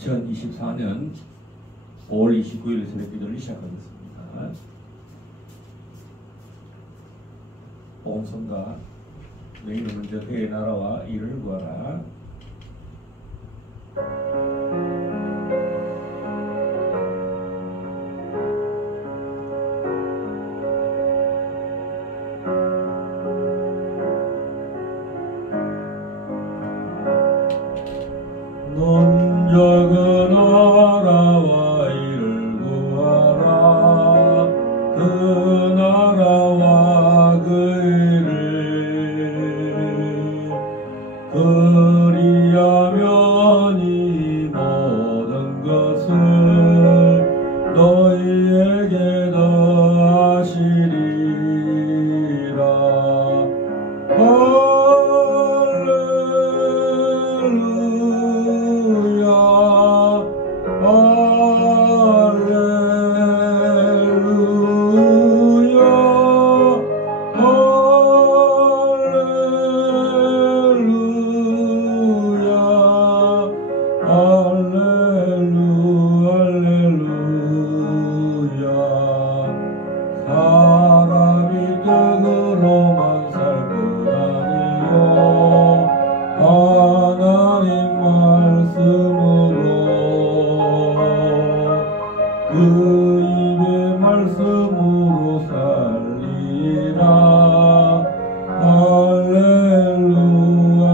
2024년 5월 29일 새벽기도를 시작하겠습니다. 복음성가 너희는 먼저 그의 나라와 이를 구하라. 먼저 그 나라와 이를 구하라. 그 나라와 그 일을 그리하면 이 모든 것을 너희에게 더하시리라. 그 입의 말씀으로 살리라. 할렐루야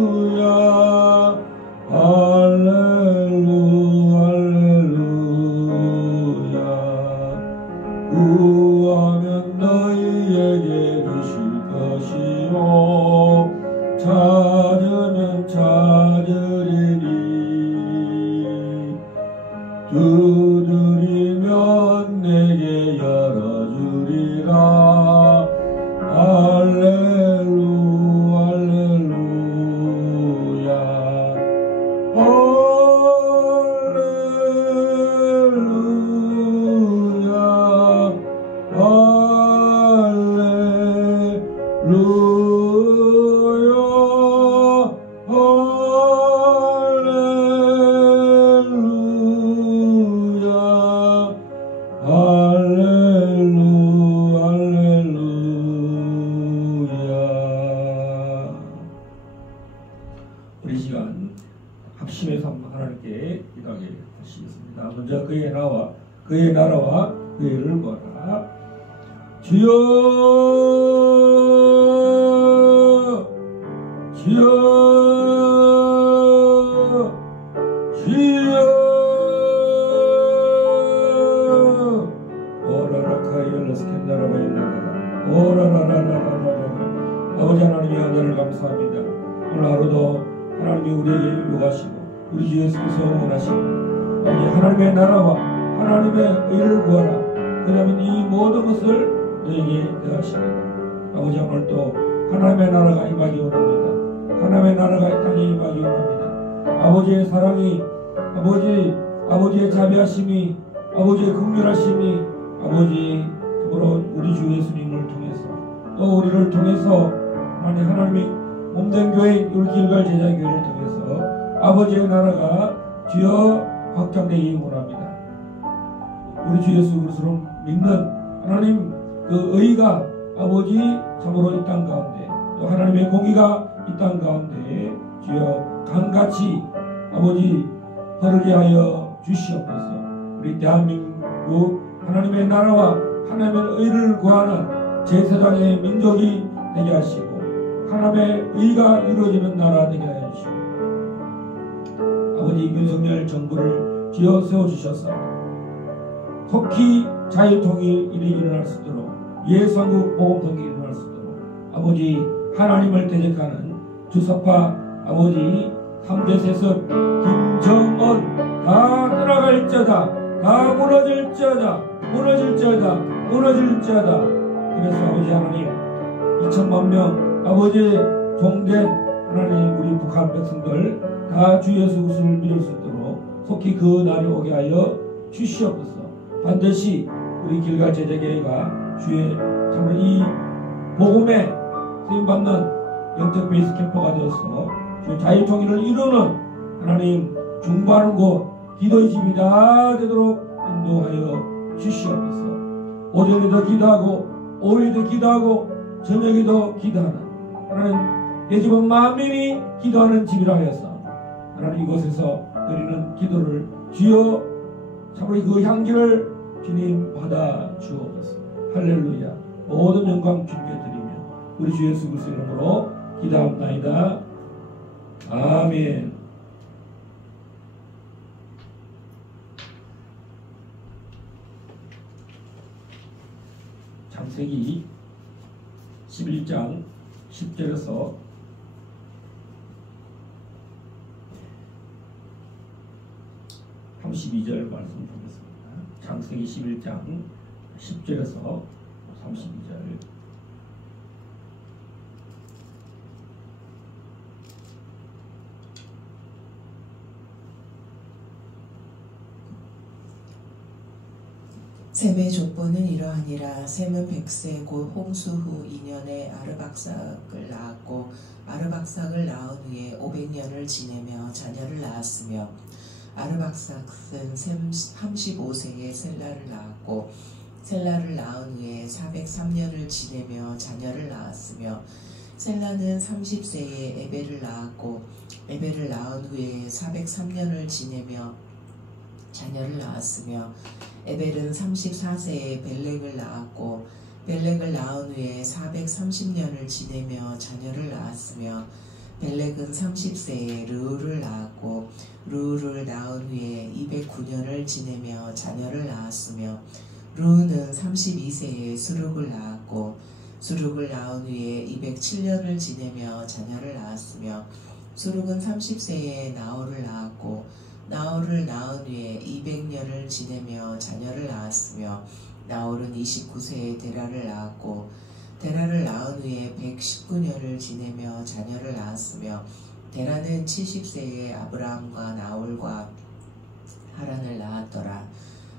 할렐루야 할렐루야 구하면 너희에게 주실 것이요 찾으면 찾으리니 두드리면 내게 열어주리라. 할렐루야 할렐루야 우리 시간 합심해서 하나님께 기도하게 하시겠습니다. 먼저 그의 나라와 그의 일을 구하라. 주여 주여 주여 오라라카이얼라 스캔다라바일라라 오라라라라라라라. 아버지 하나님의 은혜를 감사합니다. 오늘 하루도 하나님이 우리에게 요구하시고 우리 주 예수께서 원하시고 아버지 하나님의 나라와 하나님의 의를 구하라. 그러면 이 모든 것을 너에게 더하시리라. 아버지 오늘도 하나님의 나라가 임하기 원합니다. 하나님의 나라가 이 땅에 임하기 원합니다. 아버지의 사랑이 아버지의 자비하심이 아버지의 긍휼하심이 아버지 그러므로 우리 주 예수님을 통해서 또 우리를 통해서 하나님의 몸된 교회 율길갈 제자교회를 통해서 아버지의 나라가 주여 확장되기 원합니다. 우리 주 예수 그리스도를 믿는 하나님 그 의가 아버지 참으로 이 땅 가운데 또 하나님의 공의가 이 땅 가운데 주여 강같이 아버지 흐르게 하여 주시옵소서. 우리 대한민국 하나님의 나라와 하나님의 의를 구하는 제사장의 민족이 되게 하시고 하나님의 의가 이루어지는 나라 되게 하여 주시고 아버지 윤석열 정부를 지어 세워주셔서 속히 자유통일이 일어날 수 있도록 예성국 보험통일이 일어날 수 있도록 아버지 하나님을 대적하는 주석파 아버지 3대 세습 김정은 다 떠나갈지어다. 다 무너질지어다. 그래서 아버지 하나님 2천만 명 아버지의 종된 하나님 우리 북한 백성들 다 주 예수 그리스도를 믿을 수 있도록 속히 그 날이 오게 하여 주시옵소서. 반드시 우리 길갈 제자교회가 주의 참으로 이 복음에 쓰임받는 영적 베이스 캠퍼가 되어서 주의 자유통일을 이루는 하나님 중보하는 곳 기도의 집이 다 되도록 인도하여 주시옵소서. 오전에도 기도하고 오후에도 기도하고 저녁에도 기도하는 하나님 내 집은 만민이 기도하는 집이라 하여서 하나님 이곳에서 드리는 기도를 주여 참으로 그 향기를 주님 받아 주옵소서. 할렐루야. 모든 영광 주께 드리며 우리 주 예수 그리스도 이름으로 기도합나이다. 아멘. 창세기 11장 10절에서 32절 말씀 보겠습니다. 창세기 11장 10절에서 32절. 셈의 족보는 이러하니라. 셈은 100세 곧 홍수 후 2년에 아르박삭을 낳았고 아르박삭을 낳은 후에 500년을 지내며 자녀를 낳았으며 아르박삭은 셈 35세에 셀라를 낳았고 셀라를 낳은 후에 403년을 지내며 자녀를 낳았으며 셀라는 30세에 에벨을 낳았고 에벨을 낳은 후에 403년을 지내며 자녀를 낳았으며 에벨은 34세에 벨렉을 낳았고 벨렉을 낳은 후에 430년을 지내며 자녀를 낳았으며 벨렉은 30세에 르우를 낳았고 르우를 낳은 후에 209년을 지내며 자녀를 낳았으며 르우는 32세에 수룩을 낳았고 수룩을 낳은 후에 207년을 지내며 자녀를 낳았으며 수룩은 30세에 나홀을 낳았고 나홀을 낳은 후에 200년을 지내며 자녀를 낳았으며 나홀은 29세에 데라를 낳았고 데라를 낳은 후에 119년을 지내며 자녀를 낳았으며 데라는 70세에 아브라함과 나홀과 하란을 낳았더라.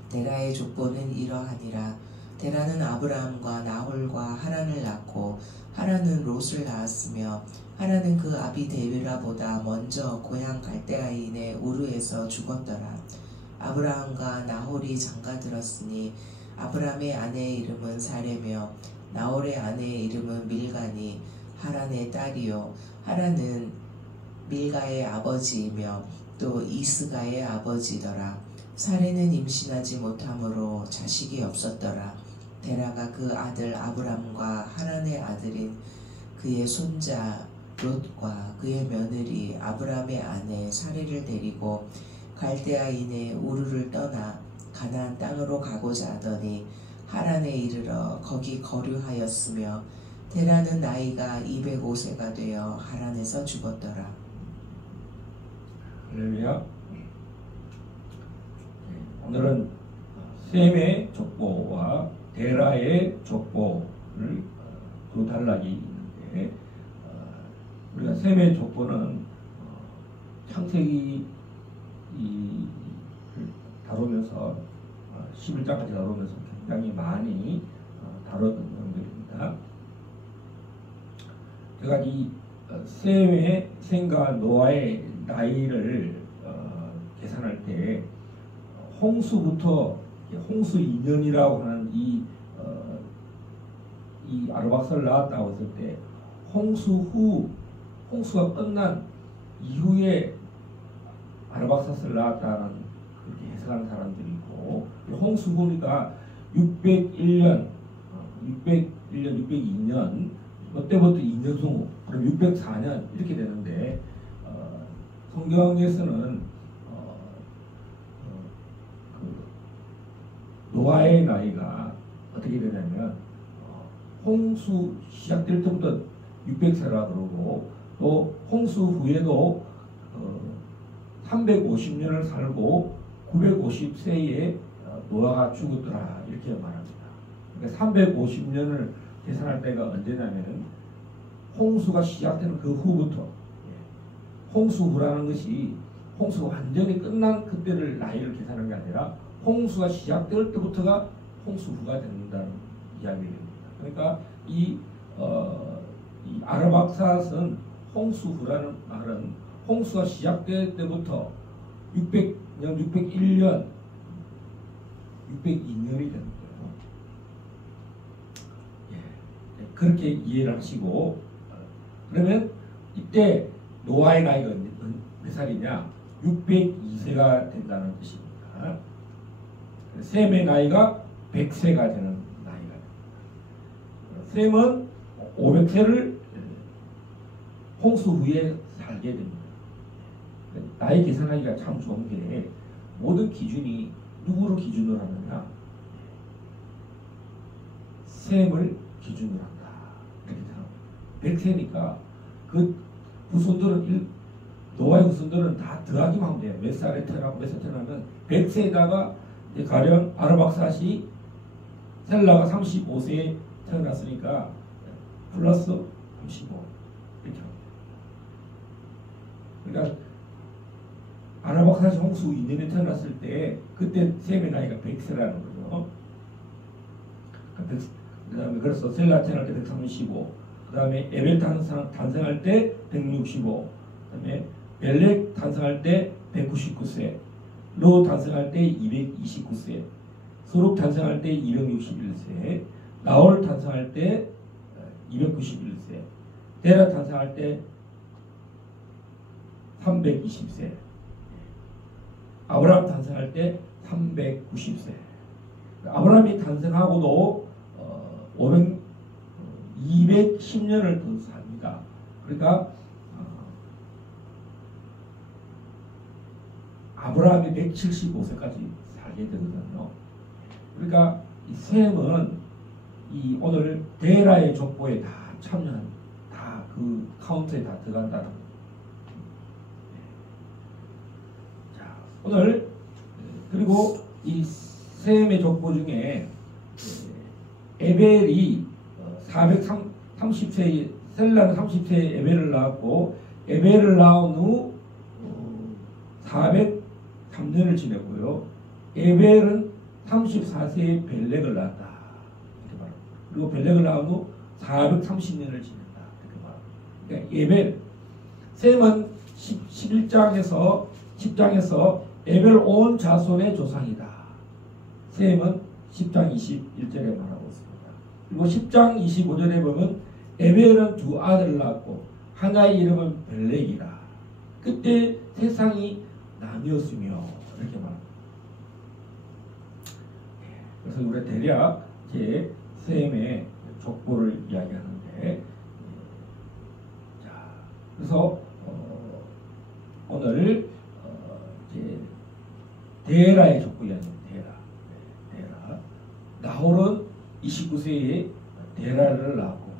데라의 족보는 이러하니라. 데라는 아브라함과 나홀과 하란을 낳고 하란은 롯을 낳았으며 하란은 그 아비 데비라보다 먼저 고향 갈대아인의 우르에서 죽었더라. 아브라함과 나홀이 장가들었으니 아브라함의 아내의 이름은 사레며 나홀의 아내의 이름은 밀가니 하란의 딸이요 하란은 밀가의 아버지이며 또 이스가의 아버지더라. 사레는 임신하지 못하므로 자식이 없었더라. 데라가 그 아들 아브람과 하란의 아들인 그의 손자 롯과 그의 며느리 아브람의 아내 사레를 데리고 갈대아인의 우르를 떠나 가나안 땅으로 가고자 하더니 하란에 이르러 거기 거류하였으며 데라는 나이가 205세가 되어 하란에서 죽었더라. 할렐루야. 오늘은 셈의 족보와 데라의 족보를 두 단락이 있는데 우리가 셈의 족보는 창세기 다루면서 11장까지 다루면서 굉장히 많이 다뤘던 내용들입니다. 제가 이 셈과 노아의 나이를 계산할 때 홍수부터 홍수 2년이라고 하는 이 아르박삭을 낳았다고 했을 때 홍수가 끝난 이후에 아르박삭을 낳았다는 그렇게 해석하는 사람들이 있고 홍수 후니까 601년, 602년 그때부터 2년 후 그럼 604년 이렇게 되는데 성경에서는 노아의 나이가 어떻게 되냐면 홍수 시작될 때부터 600세라 그러고 또 홍수 후에도 350년을 살고 950세에 노아가 죽었더라 이렇게 말합니다. 그러니까 350년을 계산할 때가 언제냐면 홍수가 시작되는 그 후부터, 홍수 후라는 것이 홍수가 완전히 끝난 그때를 나이를 계산하는 게 아니라 홍수가 시작될 때부터가 홍수 후가 된다는 이야기입니다. 그러니까 이 아르박삿은 홍수 후라는 말은 홍수가 시작될 때부터 600년, 601년, 602년이 되는 거예요. 그렇게 이해를 하시고, 그러면 이때 노아의 나이가 몇 살이냐? 602세가 된다는 뜻입니다. 셈의 나이가 100세가 되는 나이가 됩니다. 셈은 500세를 홍수 후에 살게 됩니다. 나이 계산하기가 참 좋은 게 모든 기준이 누구로 기준으로 하느냐? 셈을 기준으로 한다. 이렇게 생각합니다. 100세니까 그 후손들은 노아의 후손들은 다 더하기만 하면 돼요. 몇 살에 태어나고 몇 살에 태어나면 100세에다가 가령 아르박삿이 셀라가 35세에 태어났으니까 플러스 35 이렇게 합니다. 그러니까 아르박삿이 홍수 2년에 태어났을 때 그때 셈의 나이가 100세라는 거죠. 그 다음에 그래서 셀라 태어날 때 135, 그 다음에 에벨 탄생할 때 165, 그 다음에 벨렉 탄생할 때 199세, 로 탄생할 때 229세, 수룩 탄생할 때 261세, 나홀 탄생할 때 291세, 데라 탄생할 때 320세, 아브라함 탄생할 때 390세. 아브라함이 탄생하고도 210년을 더 삽니다. 그러니까 아브라함이 175세까지 살게 되거든요. 그러니까 이 셈은 이 오늘 데라의 족보에 다 참여한, 다 그 카운트에 다 들어간다는 거예요. 자, 오늘 그리고 이 셈의 족보 중에 에벨이 430세, 셀라는 30세에 에벨을 낳았고, 에벨을 낳은 후 403년을 지냈고요. 에벨은 34세에 벨렉을 낳았다. 이렇게 말합니다. 그리고 벨렉을 낳은 후 430년을 지냈다. 이렇게 말합니다. 그러니까 에벨, 셈은 10장에서 에벨 온 자손의 조상이다. 셈은 10장 21절에 말하고 있습니다. 그리고 10장 25절에 보면 에벨은 두 아들을 낳았고 하나의 이름은 벨렉이라. 그때 세상이 나뉘었으며 이렇게 말합니다. 그래서 우리가 대략 이제 셈의 족보를 이야기하는데, 자, 그래서 오늘 이제 데라의 족보 이야기입니다. 데라. 나홀은 29세에 데라를 낳았고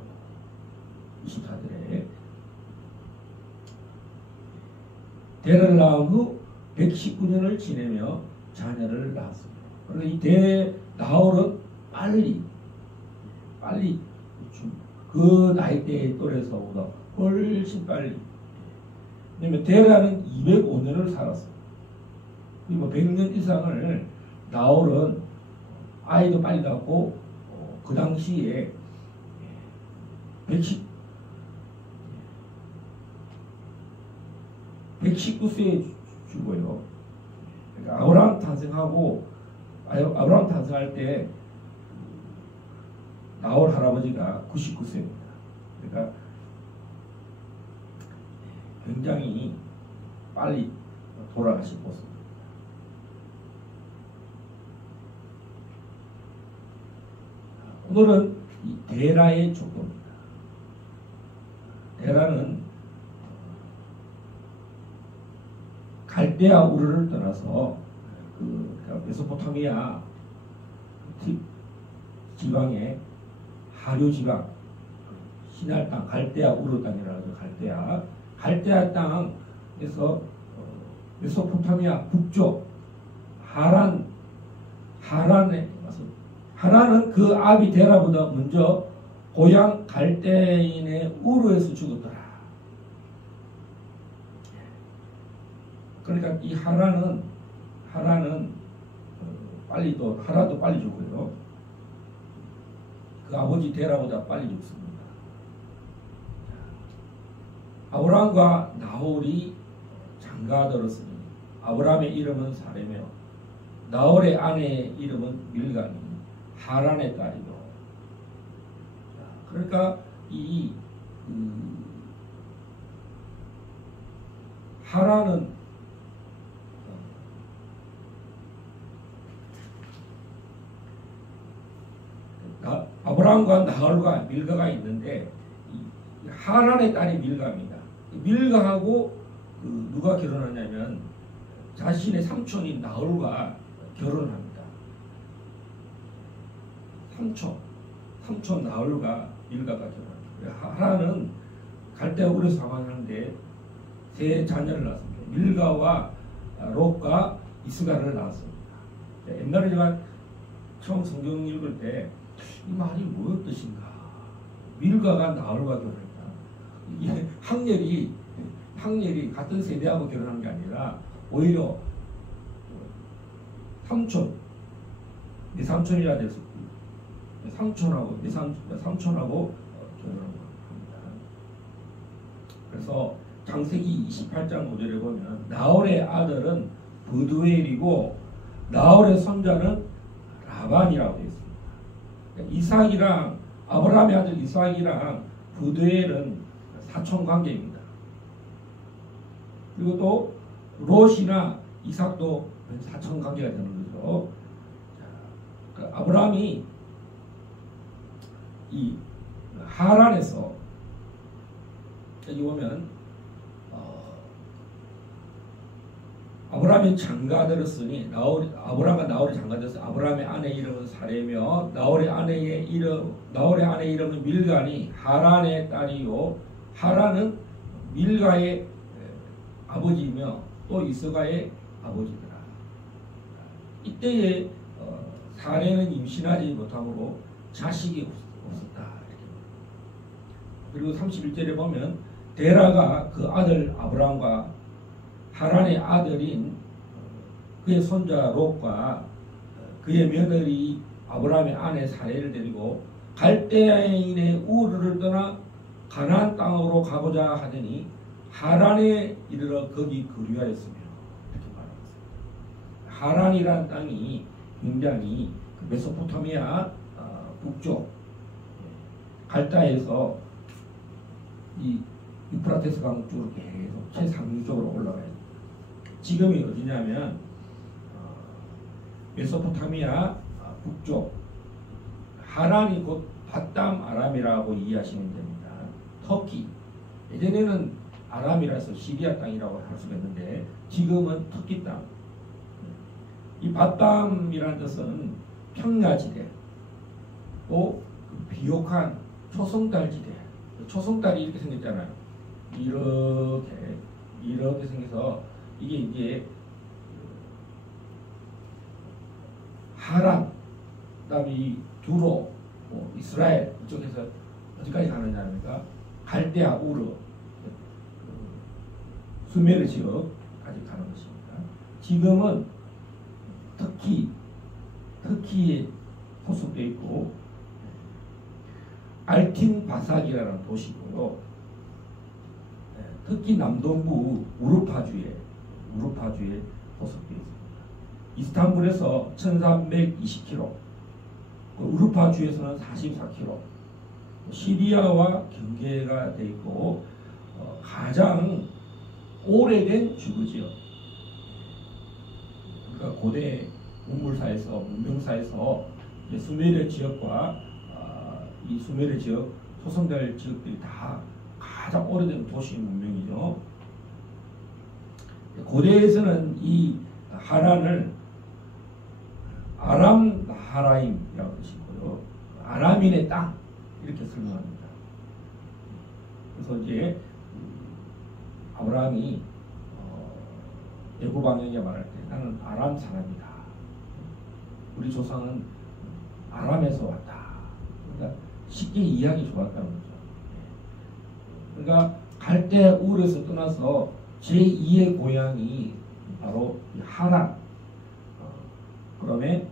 24절에 데라를 낳은 후 119년을 지내며 자녀를 낳았습니다. 그래서 이 나홀은 빨리 그 나이대의 또래에서보다 훨씬 빨리. 왜냐면 데라는 205년을 살았어요. 그리고 100년 이상을 나홀은 아이도 빨리 낳고 그 당시에 119세에 죽어요. 그러니까 아브라함 탄생할 때 나홀 할아버지가 99세입니다. 그러니까 굉장히 빨리 돌아가신 모습입니다. 오늘은 이 데라의 족보입니다. 데라는 갈대아 우르를 떠나서 그 메소포타미아 지방의 하류 지방, 시날 땅, 갈대아 우르 땅이라고 하죠. 갈대아 땅에서 메소포타미아 북쪽 하란에 와서, 하란은 그 아비 데라보다 먼저 고향 갈대인의 우르에서 죽었더라. 그러니까 이 하란은 하란도 빨리 죽고요. 그 아버지 데라보다 빨리 죽습니다. 아브라함과 나홀이 장가들었으니 아브라함의 이름은 사레며 나홀의 아내의 이름은 밀가니 하란의 딸이요. 그러니까 이 하란은 아브라함과 나홀과 밀가가 있는데 하란의 딸이 밀가입니다. 밀가하고 누가 결혼하냐면 자신의 삼촌인 나홀과 결혼합니다. 삼촌 나홀과 밀가가 결혼합니다. 하란은 갈대아 우르에서 사망하는데 세 자녀를 낳았습니다. 밀가와 롯과 이스가를 낳았습니다. 옛날에 제가 처음 성경 읽을 때 이 말이 무엇 뜻인가? 밀가가 나홀과 결혼했다. 이게 학렬이 같은 세대하고 결혼한 게 아니라 오히려 내 삼촌이라 됐을 때 삼촌하고 결혼한 겁니다. 그래서 창세기 28장 5절에 보면 나홀의 아들은 브두엘이고 나홀의 손자는 라반이라고 되어 있습니다. 이삭이랑 아브라함의 아들 이삭이랑 브두엘은 사촌 관계입니다. 그리고 또 롯이나 이삭도 사촌 관계가 되는 거죠. 자, 아브라함이 이 하란에서 여기 보면 아브라함이 장가들었으니 아브라함과 나홀이 장가들었으니 아브라함의 아내 이름은 사레며 나홀의 아내 이름은 밀가니 하란의 딸이요 하란은 밀가의 아버지이며 또 이스가의 아버지더라. 이때에 사레는 임신하지 못함으로 자식이 없었다. 그리고 31절에 보면 데라가 그 아들 아브라함과 하란의 아들인 그의 손자 롯과 그의 며느리 아브라함의 아내 사레를 데리고 갈대아인의 우르를 떠나 가나안 땅으로 가고자 하더니 하란에 이르러 거기 거류하였으며 이렇게 말합니다. 하란이라는 땅이 굉장히 메소포타미아 북쪽 갈다에서 이 유프라테스 강 쪽으로 계속 최상류쪽으로 올라가요. 지금이 어디냐면 메소포타미아 북쪽 하란이 곧 바담 아람이라고 이해하시면 됩니다. 터키 예전에는 아람이라서 시리아 땅이라고 할 수가 있는데 지금은 터키 땅. 이 바담이라는 뜻은 평야지대 또 비옥한 초성달지대. 초성달이 이렇게 생겼잖아요. 이렇게 생겨서 이게 이제 하란, 그다음에 이 두로, 이스라엘 이쪽에서 어디까지 가느냐니까 갈대아 우르, 수메르 지역까지 가는 것입니다. 지금은 터키에 소속되어 있고 알틴 바삭이라는 도시고요. 터키 남동부 우르파주에 소속되어 있습니다. 이스탄불에서 1320km, 우르파주에서는 44km, 시리아와 경계가 되어 있고 가장 오래된 주거지역. 그러니까 고대 문명사에서 수메르 지역과 이 수메르 지역, 소성달 지역들이 다 가장 오래된 도시 문명이죠. 고대에서는 이 하란을 아람 나하라임이라고 하시고요. 아람인의 땅 이렇게 설명합니다. 그래서 이제 아브라함이 애굽 왕에게 말할 때 나는 아람 사람이다. 우리 조상은 아람에서 왔다. 그러니까 쉽게 이해하기 좋았다는 거죠. 그러니까 갈대 우르에서 떠나서 제2의 고향이 바로 이 하란. 그러면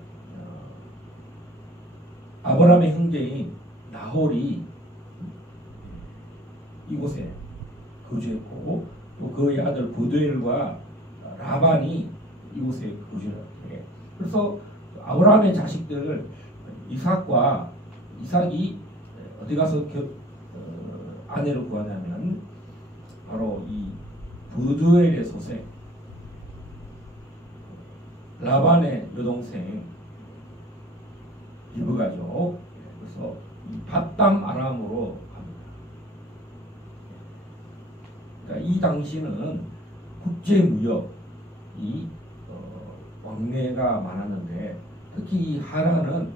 아브라함의 형제인 나홀이 이곳에 거주했고 또 그의 아들 부두엘과 라반이 이곳에 거주했대. 그래서 아브라함의 자식들 이삭이 어디 가서 아내를 구하냐면 바로 이 부두엘의 소생 라반의 여동생 리브가죠. 그래서 이 밧담 아람으로 갑니다. 그러니까 이 당시는 국제 무역이 왕래가 많았는데 특히 이 하란은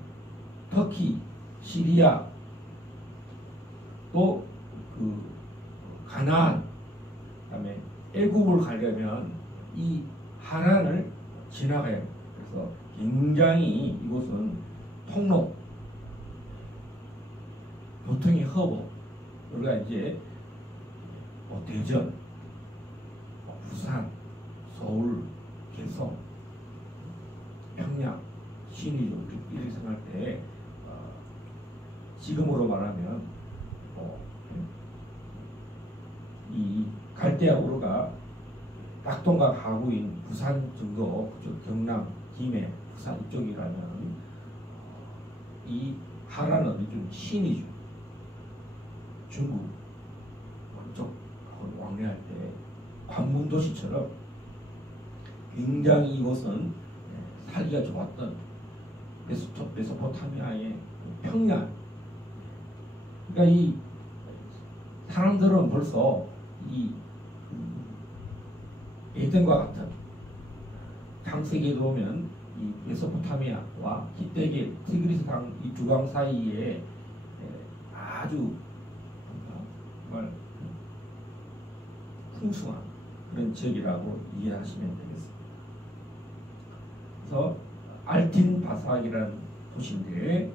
터키, 시리아 또 그 가나안 그다음에 애굽을 가려면 이 하란을 지나가야 해요. 그래서 굉장히 이곳은 통로, 교통의 허브, 우리가 이제 대전, 부산, 서울, 개성, 평양, 신의주 이렇게 생각할 때 지금으로 말하면 이 갈대아 우르가 낙동강 하구인 부산 정도 그쪽 경남, 김해, 부산 이쪽이라면 이 하란은 이쪽 신의주, 중국 그쪽 왕래할 때 관문 도시처럼 굉장히 이곳은 살기가 좋았던 메소포타미아의 평양. 그러니까 이 사람들은 벌써 이 에덴과 같은 창세기에 보면 이 메소포타미아와 히데계 티그리스강 이 두 강 사이에 아주 정말 풍성한 그런 지역이라고 이해하시면 되겠습니다. 그래서 알틴 바삭이라는 도시인데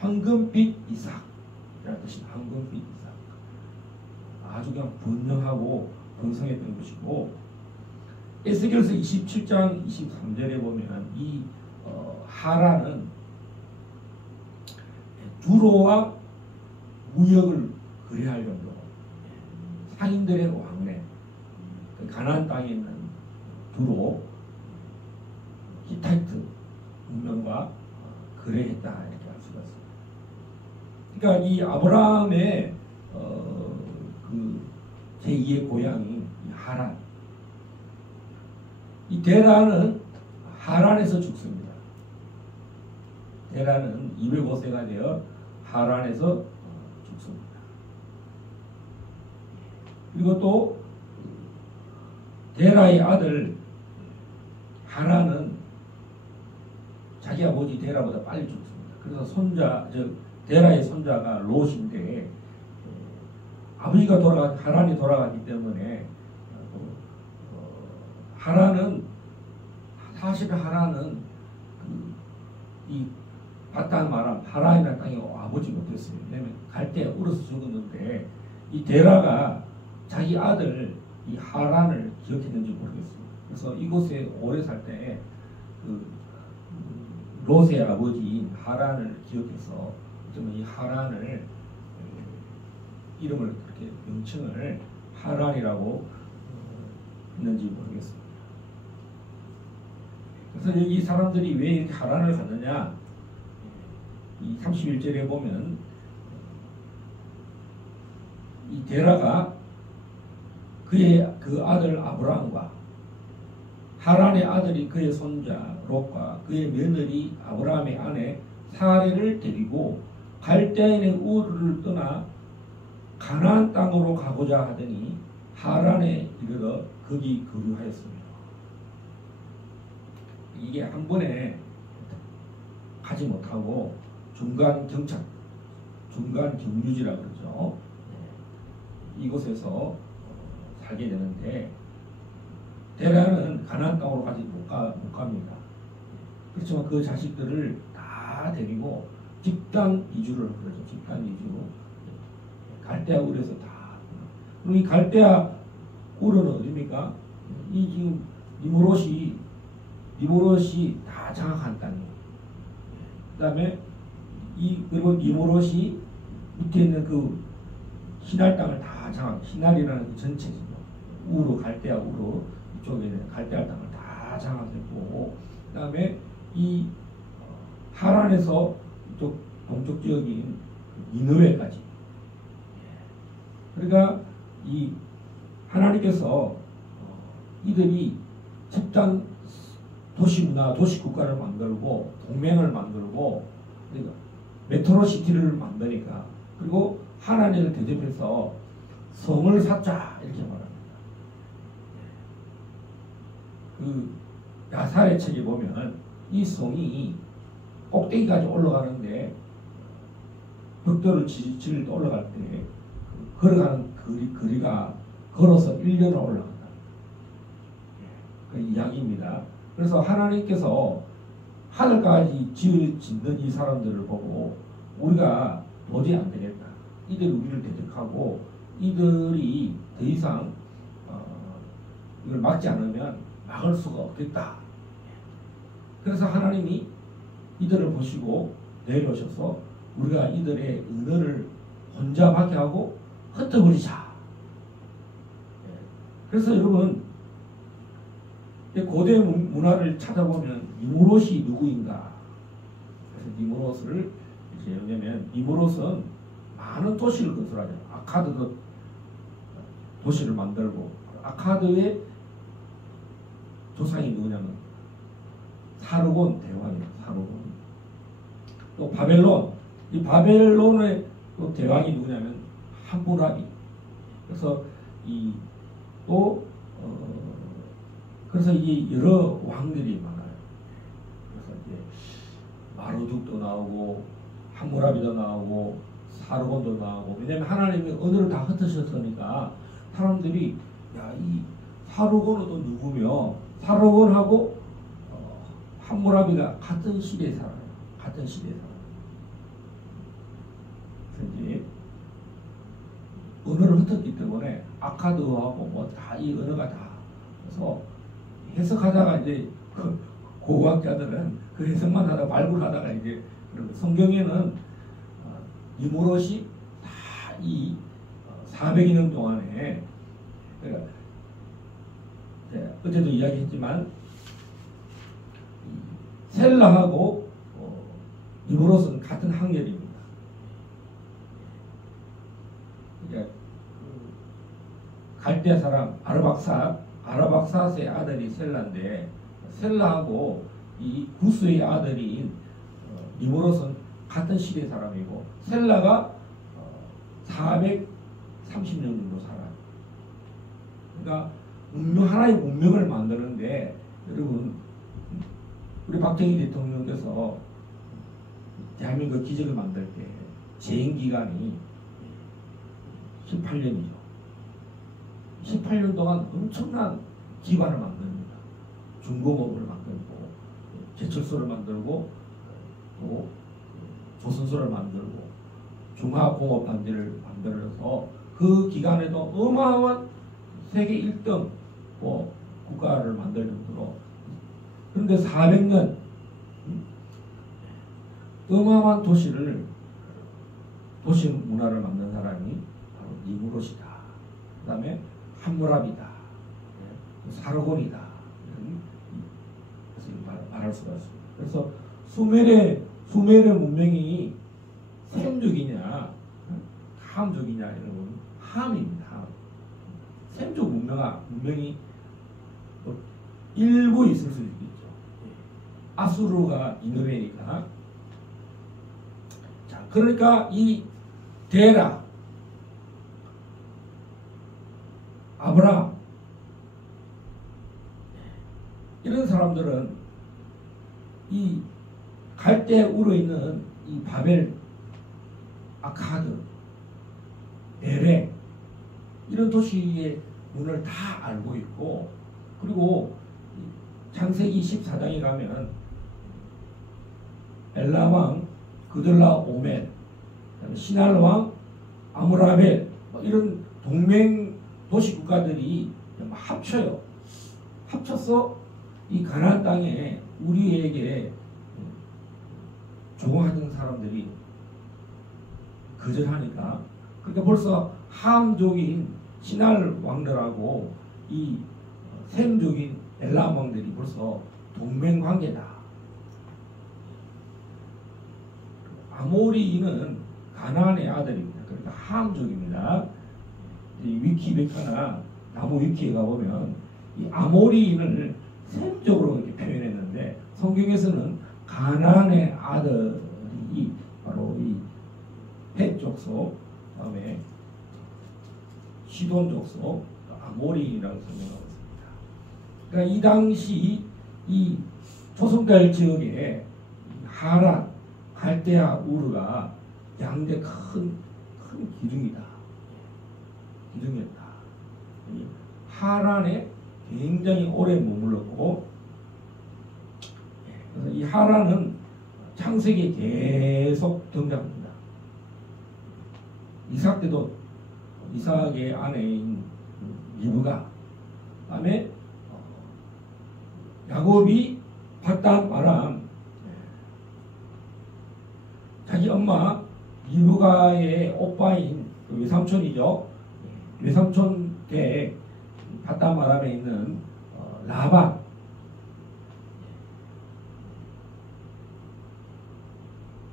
황금빛 이삭이라는 뜻이 황금빛 이삭. 아주 그냥 번영하고 번성했던 곳이고 에스겔서 27장 23절에 보면 이 하란은 두로와 무역을 거래할 정도로 상인들의 왕래 가나안 땅에 있는 두로 히타이트 문명과 거래했다 이렇게 할 수가 있습니다. 그러니까 이 아브라함의 그 제2의 고향인 하란. 이 데라는 하란에서 죽습니다. 데라는 205세가 되어 하란에서 죽습니다. 그리고 또 데라의 아들 하란은 자기 아버지 데라보다 빨리 죽습니다. 그래서 데라의 손자가 롯인데 아버지가 하란이 돌아갔기 때문에 사실 하란은 이 바탄 마람 하란이라는 땅에 아버지 못했어요. 왜냐면 갈대 울어서 죽었는데 이 데라가 자기 아들 이 하란을 기억했는지 모르겠어요. 그래서 이곳에 오래 살 때 롯의 아버지인 하란을 기억해서 이 하란을 이름을 그렇게 명칭을 하란이라고 했는지 모르겠습니다. 그래서 이 사람들이 왜 이렇게 하란을 갔느냐? 이 31절에 보면 이 데라가 그의 그 아들 아브라함과 하란의 아들이 그의 손자 롯과 그의 며느리 아브라함의 아내 사레를 데리고 갈대인의 우르를 떠나 가나안 땅으로 가고자 하더니 하란에 이르러 거기 거류하였습니다. 이게 한 번에 가지 못하고 중간 경유지라 그러죠. 이곳에서 살게 되는데 데라는 가나안 땅으로 못 갑니다. 그렇지만 그 자식들을 다 데리고 집단 이주를 그러죠. 집단 이주. 갈대아 울에서 다. 그럼 이 갈대아 울은 어디입니까? 이 지금 니무롯이 다 장악한 땅이에요. 그다음에 그리고 니무롯이 밑에 있는 그 시날 땅을 다 장악. 시날이라는 그 전체죠. 갈대아 우르 이쪽에 있는 갈대아 땅을 다 장악했고, 그다음에 이 하란에서 이쪽 동쪽 지역인 니느웨까지. 그러니까 이 하나님께서 이들이 집단 도시문화, 도시국가를 만들고 동맹을 만들고 그러니까 메트로시티를 만드니까, 그리고 하나님을 대접해서 성을 쌓자 이렇게 말합니다. 그 야살의 책에 보면 이 성이 꼭대기까지 올라가는데 벽돌을 지를 때 올라갈 때 걸어가는 거리가 걸어서 1년을 올라간다. 그 이야기입니다. 그래서 하나님께서 하늘까지 짓는 이 사람들을 보고 우리가 도저히 안 되겠다. 이들이 우리를 대적하고 이들이 더 이상 이걸 막지 않으면 막을 수가 없겠다. 그래서 하나님이 이들을 보시고 내려오셔서 우리가 이들의 은혜를 혼잡하게 하고 흩어버리자. 그래서 여러분 고대 문화를 찾아보면 니무롯이 누구인가? 그래서 니무롯을 이제 왜냐면 니무롯은 많은 도시를 건설하죠. 아카드도 도시를 만들고, 아카드의 조상이 누구냐면 사르곤 대왕이에요. 사르곤. 또 바벨론, 이 바벨론의 또 대왕이 누구냐면 함무라비. 그래서 그래서 이게 여러 왕들이 많아요. 그래서 이제 마르둑도 나오고 함무라비도 나오고 사르곤도 나오고. 왜냐하면 하나님이 언어를 다 흩으셨으니까 사람들이 이 사르곤은 누구며, 사르곤하고 함무라비가 같은 시대에 살아요. 같은 시대에 살아요. 그래서 이제 언어를 흩었기 때문에 아카드하고 뭐 다 이 언어가 다. 그래서 해석하다가 이제 고고학자들은 그 해석만 하다가 발굴하다가 이제 성경에는 니무롯이 다 이 400여 년 동안에, 그러니까 어제도 이야기했지만 셀라하고 니무롯은 같은 학렬입니다. 그러니까 갈대아 사람 아르박사스의 아들이 셀라인데, 셀라하고 이 구스의 아들인 니무롯은 같은 시대 사람이고, 셀라가 430년 정도 살아요. 그러니까 하나의 문명을 만드는데, 여러분 우리 박정희 대통령께서 대한민국 기적을 만들 때 재임 기간이 18년이죠. 18년 동안 엄청난 기관을 만듭니다. 중공업을 만들고, 제철소를 만들고, 또 조선소를 만들고, 중화공업단지를 만들어서 그 기간에도 어마어마한 세계 1등 국가를 만들 정도로. 그런데 400년 어마어마한 도시 문화를 만든 사람이 바로 니무롯이다. 그 다음에 함무라비다. 사르곤이다. 그래서 말할 수가 있습니다. 그래서 수메르의 문명이 셈족이냐 함족이냐, 여러분 함입니다. 셈족 문명이 일부 있을 수 있겠죠. 아수르가 니느웨니까. 자, 그러니까 이 데라, 아브라함, 이런 사람들은 이 갈대 우러 있는 이 바벨, 아카드, 에레, 이런 도시의 문을 다 알고 있고, 그리고 창세기 14장에 가면 엘라왕 그들라 오멜, 시날 왕 아므라벨, 이런 동맹 도시 국가들이 합쳐요. 합쳐서 이 가나안 땅에 우리에게 조공하던 사람들이 거절하니까, 그러니까 벌써 함족인 시날 왕들하고 이 셈족인 엘람 왕들이 벌써 동맹 관계다. 아모리인은 가나안의 아들입니다. 그러니까 함족입니다. 이 위키백과나 나무 위키에 가보면 이 아모리인을 셈족으로 이렇게 표현했는데, 성경에서는 가나안의 아들이 바로 이 헷 족속, 다음에 시돈 족속, 아모리인이라고 설명하고 있습니다. 그러니까 이 당시 이 조선가일 지역에 하란, 갈대아, 우르가 양대 큰 기둥이다. 기둥이었다. 하란에 굉장히 오래 머물렀고, 그래서 이 하란은 창세기에 계속 등장합니다. 이삭 때도 이삭의 아내인 리브가, 그다음에 야곱이 바단 아람, 자기 엄마 리브가의 오빠인 외삼촌이죠. 외삼촌 때 바단 아람에 있는 라반,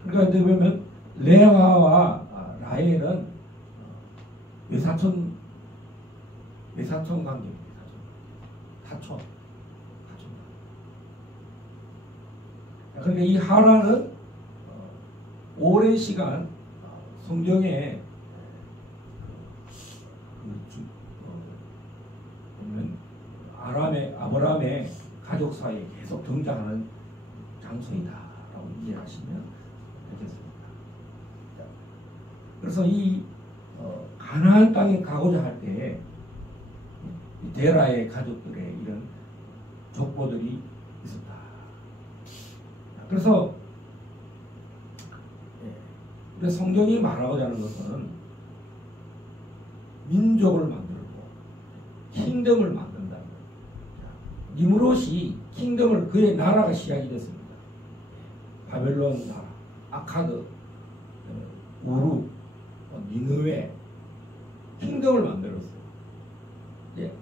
그러니까 어떻게 보면 레아와 라헬은 외사촌 관계입니다. 사촌. 그러니까 이 하란은 오랜 시간 성경에 아브라함의 가족 사이에 계속 등장하는 장소이다라고 이해하시면 되겠습니다. 그래서 이 가나안 땅에 가고자 할 때 데라의 가족들의 이런 족보들이 있었다. 그래서 성경이 말하고자 하는 것은 민족을 만들고 킹덤을 만든다. 니므롯이 킹덤을, 그의 나라가 시작이 됐습니다. 바벨론 나라, 아카드, 우루, 니느웨, 킹덤을 만들었어요.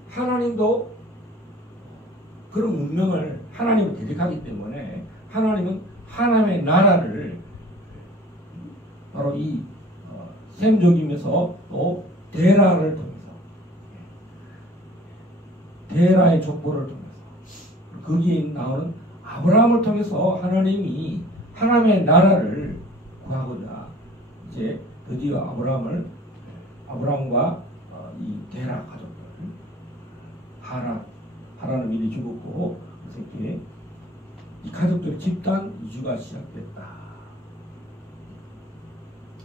하나님도 그런 문명을 하나님을 대적하기 때문에 하나님은 하나님의 나라를 바로 이 셈족임에서 또 데라를 통해서, 데라의 족보를 통해서, 거기에 나오는 아브라함을 통해서 하나님이 하나님의 나라를 구하고자 이제 드디어 아브라함과 이 데라 가족들, 하란은 미리 죽었고, 그래서 이렇게 이 가족들 집단 이주가 시작됐다.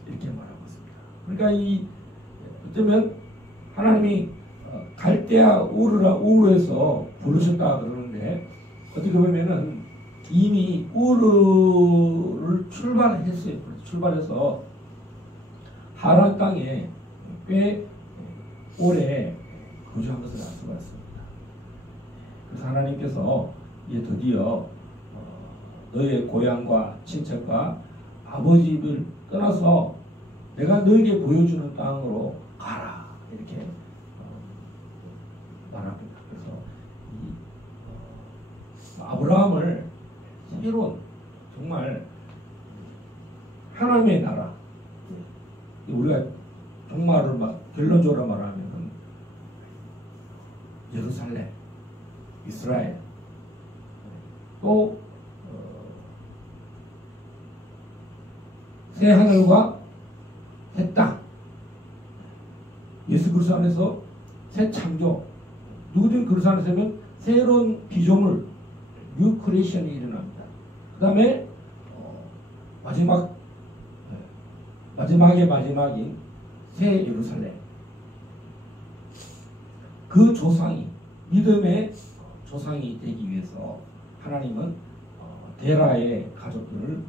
이렇게 말하고 있습니다. 그러니까 이 어쩌면 하나님이 갈대아 우르에서 부르셨다 그러는데, 어떻게 보면은 이미 우르를 출발했어요. 출발해서 하란 땅에 꽤 오래 거주한 것을 알 수가 있습니다. 그래서 하나님께서 이제 드디어 너의 고향과 친척과 아버지 집을 떠나서 내가 너에게 보여주는 땅으로 가라, 이렇게 말합니다. 그래서 이 아브라함을 새로운 정말 하나님의 나라, 우리가 정말을 결론적으로 말하면 예루살렘, 이스라엘, 또 새 하늘과 새 땅, 예수 그리스도 안에서 새 창조, 누구든 그리스도 안에 서면 새로운 피조물, 뉴 크리에이션이 일어납니다. 그 다음에 마지막인 새 예루살렘, 그 조상이, 믿음의 조상이 되기 위해서 하나님은 데라의 가족들을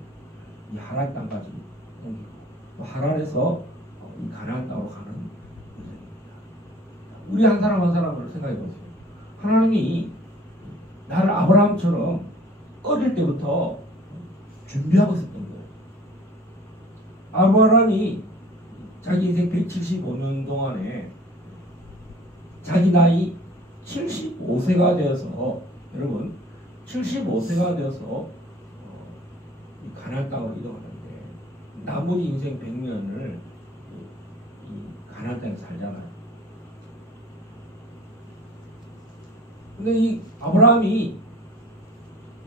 이 하란 땅까지 옮기고 또 하란에서 이 가나안 땅으로 가는 여정입니다. 우리 한 사람 한 사람을 생각해 보세요. 하나님이 나를 아브라함처럼 어릴 때부터 준비하고 있었던 거예요. 아브라함이 자기 인생 175년 동안에 자기 나이 75세가 되어서 여러분 75세가 되어서 이 가나안 땅으로 이동하는데 나머지 인생 100년을 이 가나안 땅에 살잖아요. 근데 이 아브라함이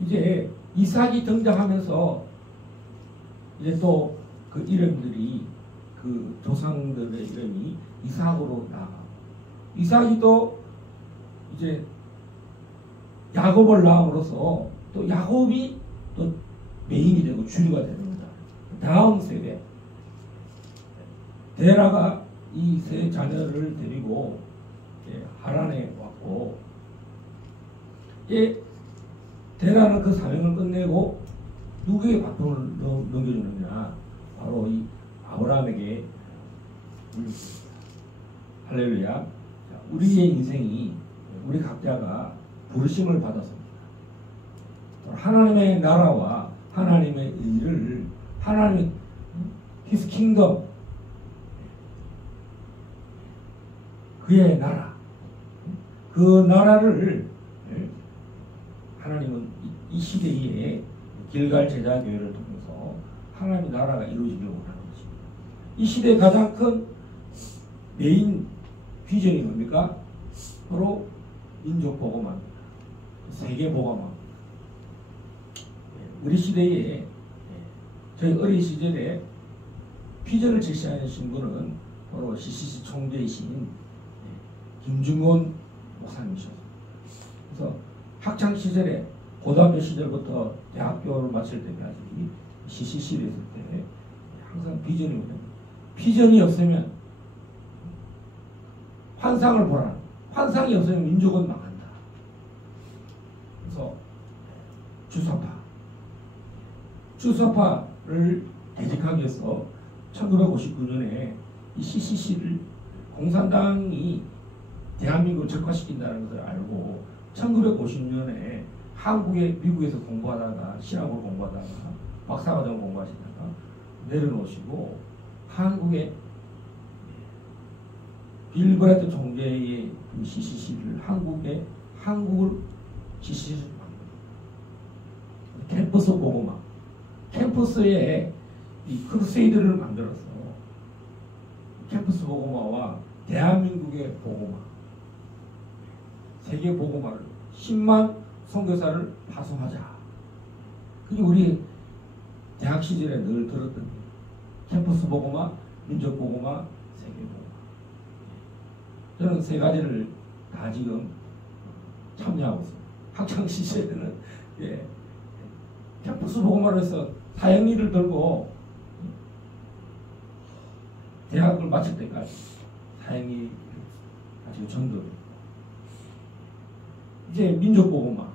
이제 이삭이 등장하면서 이제 또 그 이름들이 그 조상들의 이름이 이삭으로 나아가. 이삭이 또 이제 야곱을 낳음으로써 또 야곱이 또 메인이 되고 주류가 됩니다. 다음 세대 데라가 이 세 자녀를 데리고 하란에 왔고 데라는 그 사명을 끝내고 누구에게 바통을 넘겨주느냐? 바로 이 아브라함에게 물렸습니다. 할렐루야. 우리의 인생이 우리 각자가 부르심을 받았습니다. 하나님의 나라와 하나님의 의를 하나님의 His Kingdom 그의 나라 그 나라를 하나님은 이 시대에 길갈 제자교회를 통해서 하나님의 나라가 이루어지기를 원하는 것입니다. 이 시대의 가장 큰 메인 비전이 뭡니까? 바로 민족 복음화입니다. 세계 복음화. 우리 시대에 저희 어린 시절에 비전을 제시하신 분은 바로 CCC 총재이신 김중곤 목사님이셨어요. 그래서 학창 시절에 고등학교 시절부터 대학교를 마칠 때까지 CCC를 했을 때 항상 비전이 뭐냐면 비전이 없으면 환상을 보라. 환상이 없으면 민족은 망한다. 그래서 주사파를 대적하기 위해서 1959년에 이 CCC를 공산당이 대한민국을 적화시킨다는 것을 알고 1950년에 미국에서 공부하다가 신학을 공부하다가 박사과정 공부하시다가 내려놓으시고 한국에 빌 브래드 총재의 CCC를 한국을 CCC를 만듭니다. 캠퍼스 복음화. 캠퍼스에 이 크루세이드를 만들어서 캠퍼스 복음화와 대한민국의 복음화, 세계 복음화를 10만 선교사를 파송하자. 그게 우리 대학 시절에 늘 들었던 거예요. 캠퍼스 복음화, 민족 복음화, 세계 복음화. 저는 세 가지를 다 지금 참여하고 있습니다. 학창 시절에는 캠퍼스 복음화를 해서 사형리를 들고 대학을 마칠 때까지 사형리 가지고 전도를. 이제 민족 복음화,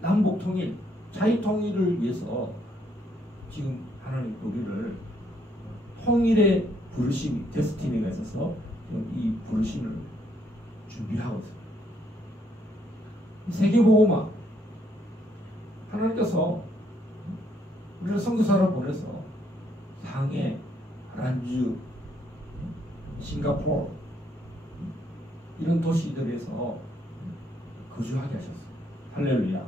남북 통일, 자유 통일을 위해서 지금 하나님 우리를 통일의 부르심이 데스티니가 있어서 이 부르심을 준비하고 있습니다. 세계 복음화, 하나님께서 우리를 선교사를 보내서 상해, 란주, 싱가포르 이런 도시들에서 거주하게 하셨어요. 할렐루야.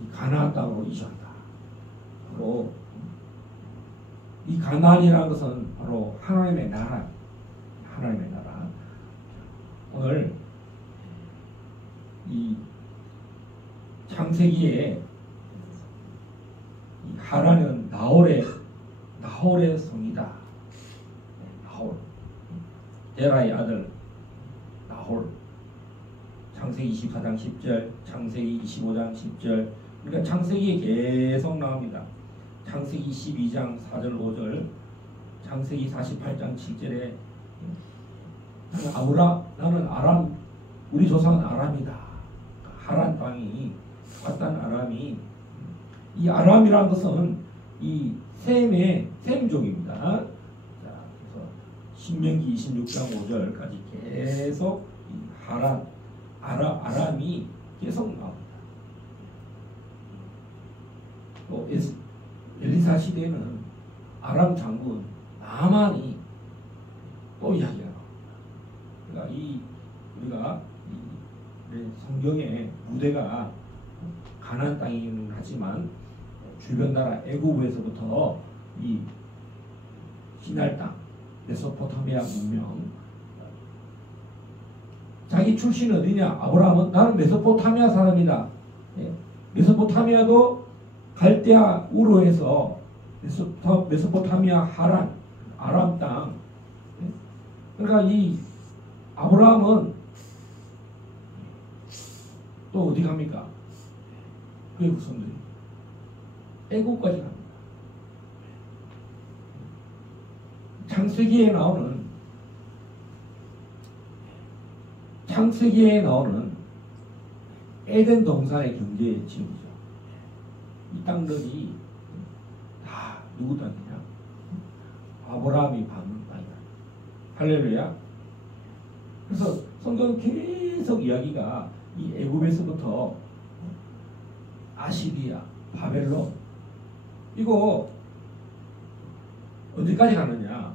이 가나안 땅으로 이주한다. 바로 이 가나안이라는 것은 바로 하나님의 나라. 하나님의 나라. 오늘 이 창세기에 이 하란은 나홀의 성이다. 나홀. 데라의 아들 나홀. 창세기 24장 10절, 창세기 25장 10절. 그러니까 창세기에 계속 나옵니다. 창세기 12장 4절 5절, 창세기 48장 7절에 나는 아람, 우리 조상은 아람이다. 하란 땅이 왔다는 아람이, 이 아람이라는 것은 이 셈의 셈족입니다. 자, 그래서 신명기 26장 5절까지 계속 이 아람이 계속 나옵니다. 또 엘리사 시대에는 아람 장군 나만이 또 이야기해요. 그러니까 우리가 성경의 무대가 가나안 땅이긴 하지만 주변 나라 애굽에서부터 이 시날 땅, 메소포타미아 문명, 자기 출신은 어디냐? 아브라함은 나는 메소포타미아 사람이다. 메소포타미아도 갈대아 우르에서 메소포타미아 하란, 아람 땅. 그러니까 이 아브라함은 또 어디 갑니까? 그의 후손들이 애국까지 갑니다. 창세기에 나오는 에덴 동산의 경제 지역이죠. 이 땅들이 다 누구 땅이냐? 아브라함이 받는 땅이다. 할렐루야. 그래서 성경은 계속 이야기가 이 애굽에서부터 아시리아, 바벨론, 이거 언제까지 가느냐?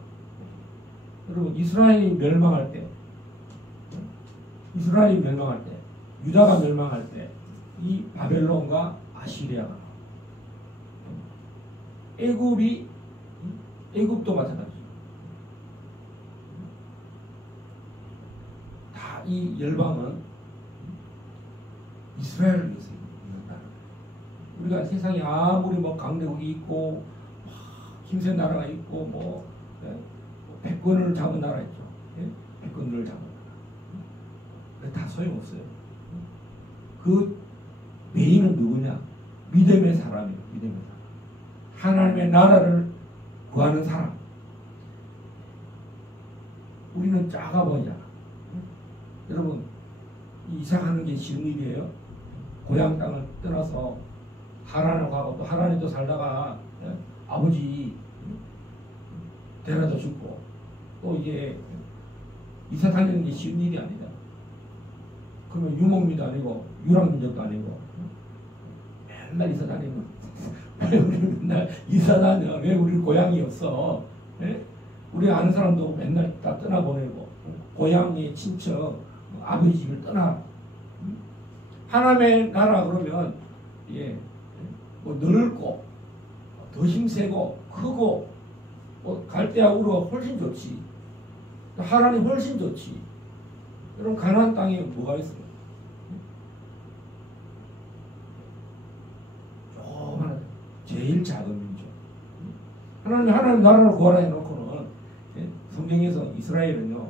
여러분, 이스라엘이 멸망할 때, 유다가 멸망할 때, 이 바벨론과 아시리아가 나와요. 애굽도 마찬가지죠. 다 이 열방은 이스라엘을 위해서 있는다. 우리가 세상에 아무리 뭐 강대국이 있고 힘센 나라가 있고 백권을 잡은 나라 있죠. 백권을 잡은 나라. 다 소용없어요. 그 메인은 누구냐? 믿음의 사람이에요. 믿음의 사람. 하나님의 나라를 구하는 사람. 우리는 작아 보이잖아. 여러분, 이사가는 게 쉬운 일이에요. 고향 땅을 떠나서 하란을 가고 또 하란에 또 살다가 아버지 데려다 죽고 또 이제 이사 다니는 게 쉬운 일이 아니다. 그러면 유목민도 아니고 유랑민족도 아니고 맨날 이사 다니면 왜 우리 맨날 이사 다녀? 왜 우리 고향이 없어? 우리 아는 사람도 맨날 다 떠나보내고 고향의 친척 아버지 집을 떠나. 하나님의 나라 그러면 넓고 더 힘세고 크고 갈대아 우르가 훨씬 좋지. 하란이 훨씬 좋지. 여러분, 가나안 땅에 뭐가 있어요? 조그마한 제일 작은 민족. 하나님 나라를 구하라 해놓고는 성경에서 이스라엘은요,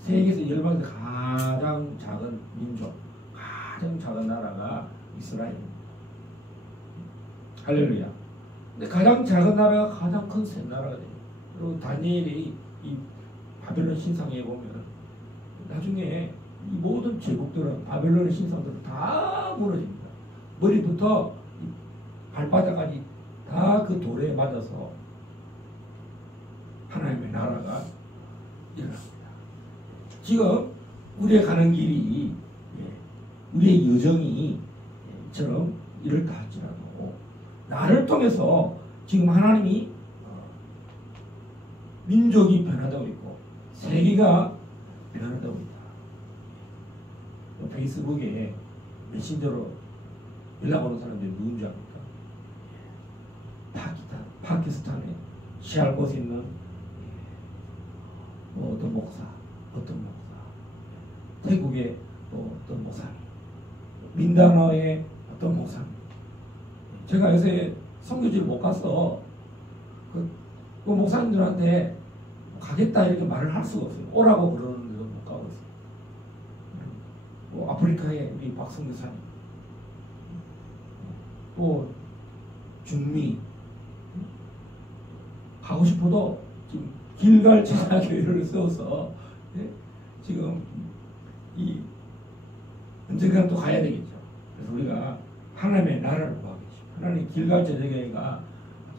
세계에서 열방에서 가장 작은 민족, 가장 작은 나라가 이스라엘입니다. 할렐루야. 근데 가장 작은 나라가 가장 큰 새 나라가 돼요. 그리고 다니엘이 이 바벨론 신상에 보면 나중에 이 모든 제국들은 바벨론의 신상들은 다 무너집니다. 머리부터 발바닥까지 다 그 돌에 맞아서 하나님의 나라가 일어납니다. 지금 우리의 가는 길이 우리의 여정이 처럼 이렇다 할지라도 나를 통해서 지금 하나님이 민족이 변화되고 있고 세계가 변화되고 있다. 페이스북에 메신저로 연락 오는 사람들이 누군지 압니까? 파키스탄에 시알곳에 있는 어떤 목사, 태국의 또 어떤 목사님, 민다나오의 어떤 목사님. 제가 요새 선교지를 못 가서 그 목사님들한테 가겠다 이렇게 말을 할 수가 없어요. 오라고 그러는데도 못 가고 있어요. 아프리카의 우리 박성교사님, 또 중미, 가고 싶어도 지금 길갈 제사교회를 세워서 지금 언젠가는 또 가야 되겠죠. 그래서 우리가 하나님의 나라를 구하고 계십니다. 하나님 길갈 제사교회가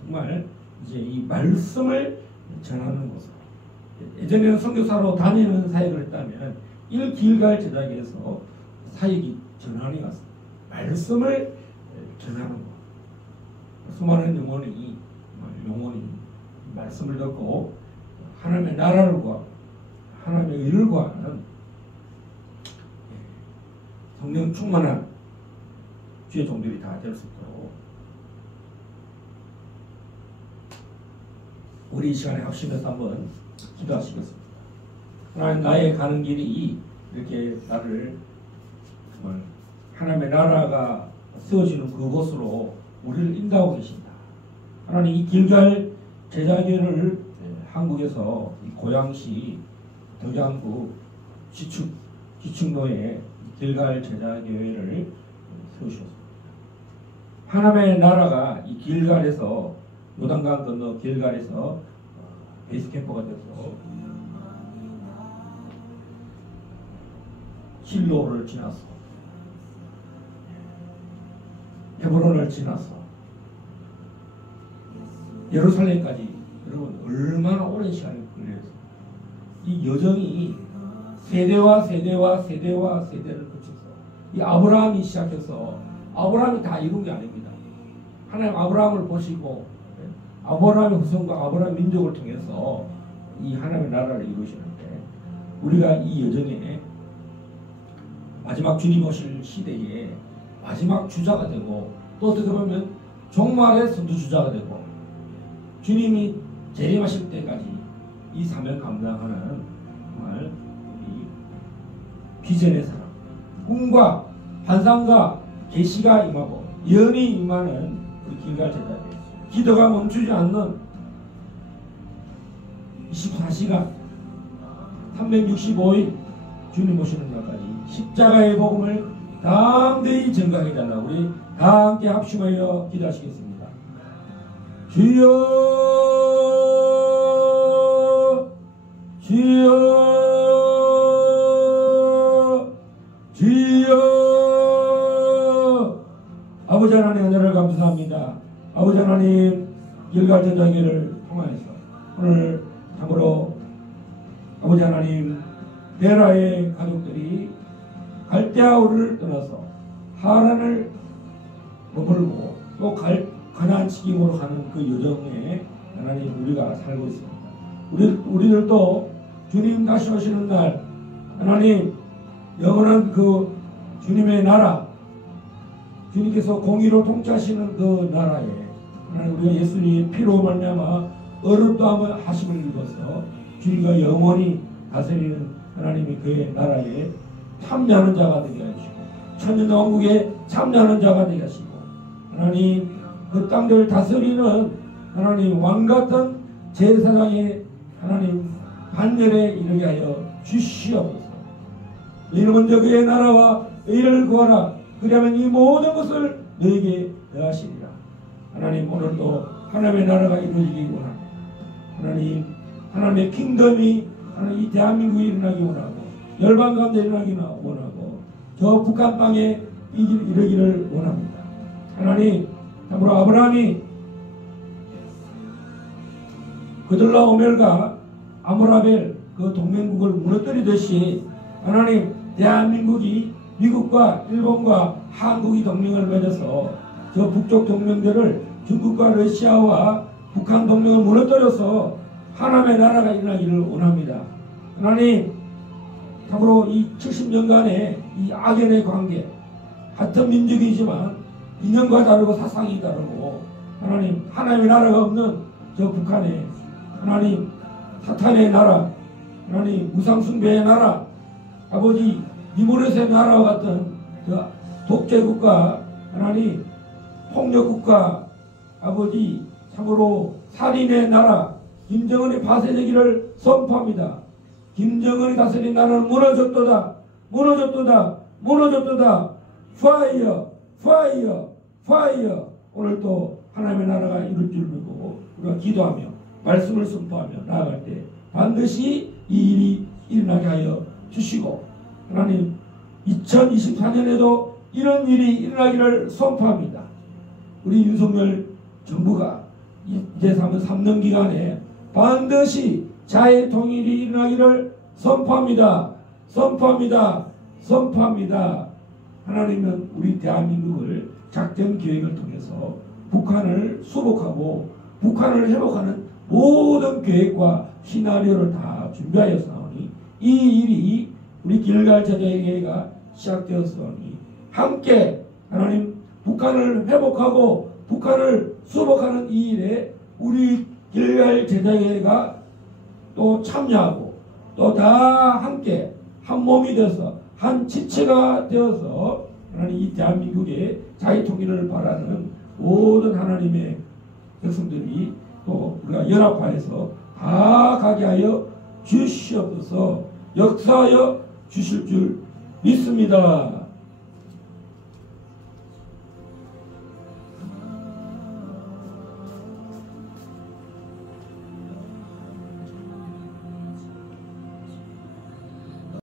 정말 이제 이 말씀을 전하는 곳으로, 예전에는 선교사로 다니는 사역을 했다면 이 길갈 제사교회에서 사역이 전환이 왔습니다. 말씀을 전하는 것. 수많은 영혼이 말씀을 듣고 하나님의 나라를 구하고 하나님의 의를 구하는 성령 충만한 주의 종들이 다 될 수 있도록 우리 이 시간에 합심해서 한번 기도하시겠습니다. 하나님, 나의 가는 길이 이렇게 나를 정말 하나님의 나라가 세워지는 그곳으로 우리를 인도하고 계신다. 하나님, 이 길갈 제자교회를 한국에서 고양시 덕양구 지축로에 길갈 제자교회를 세우셨습니다. 하나님의 나라가 이 길갈에서, 요단강 건너 길갈에서 베이스 캠프가 돼서 실로를 지나서 헤브론을 지나서 예루살렘까지, 여러분 얼마나 오랜 시간이 걸렸어요. 이 여정이 세대와 세대와 세대와 세대를 거쳐서 이 아브라함이 시작해서, 아브라함이 다 이룬 게 아닙니다. 하나님 아브라함을 보시고 아브라함의 후손과 아브라함 민족을 통해서 이 하나님의 나라를 이루시는데, 우리가 이 여정에 마지막 주님 오실 시대에 마지막 주자가 되고, 또 어떻게 보면 종말의 선두주자가 되고, 주님이 재림하실 때까지 이 사명 감당하는 정말 이 비전의 사람, 꿈과 환상과 계시가 임하고 예언이 임하는 우리 길갈 제자들, 기도가 멈추지 않는 24시간 365일 주님 오시는 날까지 십자가의 복음을 담대히 전가하게 달라. 우리 다 함께 합심하여 기도하시겠습니다. 주여, 주여, 주여. 아버지 하나님, 은혜를 감사합니다. 아버지 하나님, 길갈 제자교회를 통하여서 오늘 참으로 아버지 하나님, 베라의 가족들이 갈대아우를 떠나서 하란을 머물고 또 가나안 지김으로 가는 그 여정에 하나님 우리가 살고 있습니다. 우리들도 주님 다시 오시는 날, 하나님 영원한 그 주님의 나라, 주님께서 공의로 통치하시는 그 나라에 하나님, 우리가 예수님의 피로 말미암아 어렵다 하심을 입어서 주님과 영원히 다스리는 하나님이 그의 나라에 참여하는 자가 되게 하시고, 천년왕국에 참여하는 자가 되게 하시고, 하나님 그 땅들을 다스리는 하나님 왕같은 제사장의 하나님 반열에 이르게 하여 주시옵소서. 너희는 먼저 그의 나라와 의를 구하라. 그러면 이 모든 것을 너에게 더하시리라. 하나님, 오늘도 하나님의 나라가 이루어지기 원합니다. 하나님, 하나님의 킹덤이 하나님 이 대한민국에 일어나기 원하고, 열방 가운데 일어나기 원하고, 저 북한 땅에 이르기를 원합니다. 하나님, 참으로 아브라함이 그들라 오멜과 아모라벨 그 동맹국을 무너뜨리듯이 하나님, 대한민국이 미국과 일본과 한국이 동맹을 맺어서 저 북쪽 동맹들을 중국과 러시아와 북한 동맹을 무너뜨려서 하나님의 나라가 일어나기를 원합니다. 하나님, 참으로 이 70년간의 이 악연의 관계, 같은 민족이지만 이념과 다르고 사상이 다르고, 하나님 하나님의 나라가 없는 저 북한에 하나님 사탄의 나라, 하나님 우상숭배의 나라, 아버지 니모레스의 나라와 같은 저 독재국가, 하나님 폭력국가, 아버지 참으로 살인의 나라 김정은이 파쇄되기를 선포합니다. 김정은이 다스린 나라는 무너졌도다, 무너졌도다, 무너졌도다. 파이어, 파이어, 파이어. 오늘 또 하나님의 나라가 이룰 줄 믿고 우리가 기도하며 말씀을 선포하며 나아갈 때 반드시 이 일이 일어나게 하여 주시고, 하나님 2024년에도 이런 일이 일어나기를 선포합니다. 우리 윤석열 정부가 이제 3년 기간에 반드시 자해 통일이 일어나기를 선포합니다. 선포합니다. 선포합니다. 하나님은 우리 대한민국을 작전 기획을 통해서 북한을 수복하고 북한을 회복하는 모든 계획과 시나리오를 다 준비하였사오니 이 일이 우리 길갈 제자회가 시작되었으니 함께 하나님 북한을 회복하고 북한을 수복하는 이 일에 우리 길갈 제자회가 또 참여하고 또 다 함께 한 몸이 되어서 한 지체가 되어서 하나님 이 대한민국의 자유통일을 바라는 모든 하나님의 백성들이 또 우리가 연합하여서 다 가게 하여 주시옵소서. 역사하여 주실 줄 믿습니다.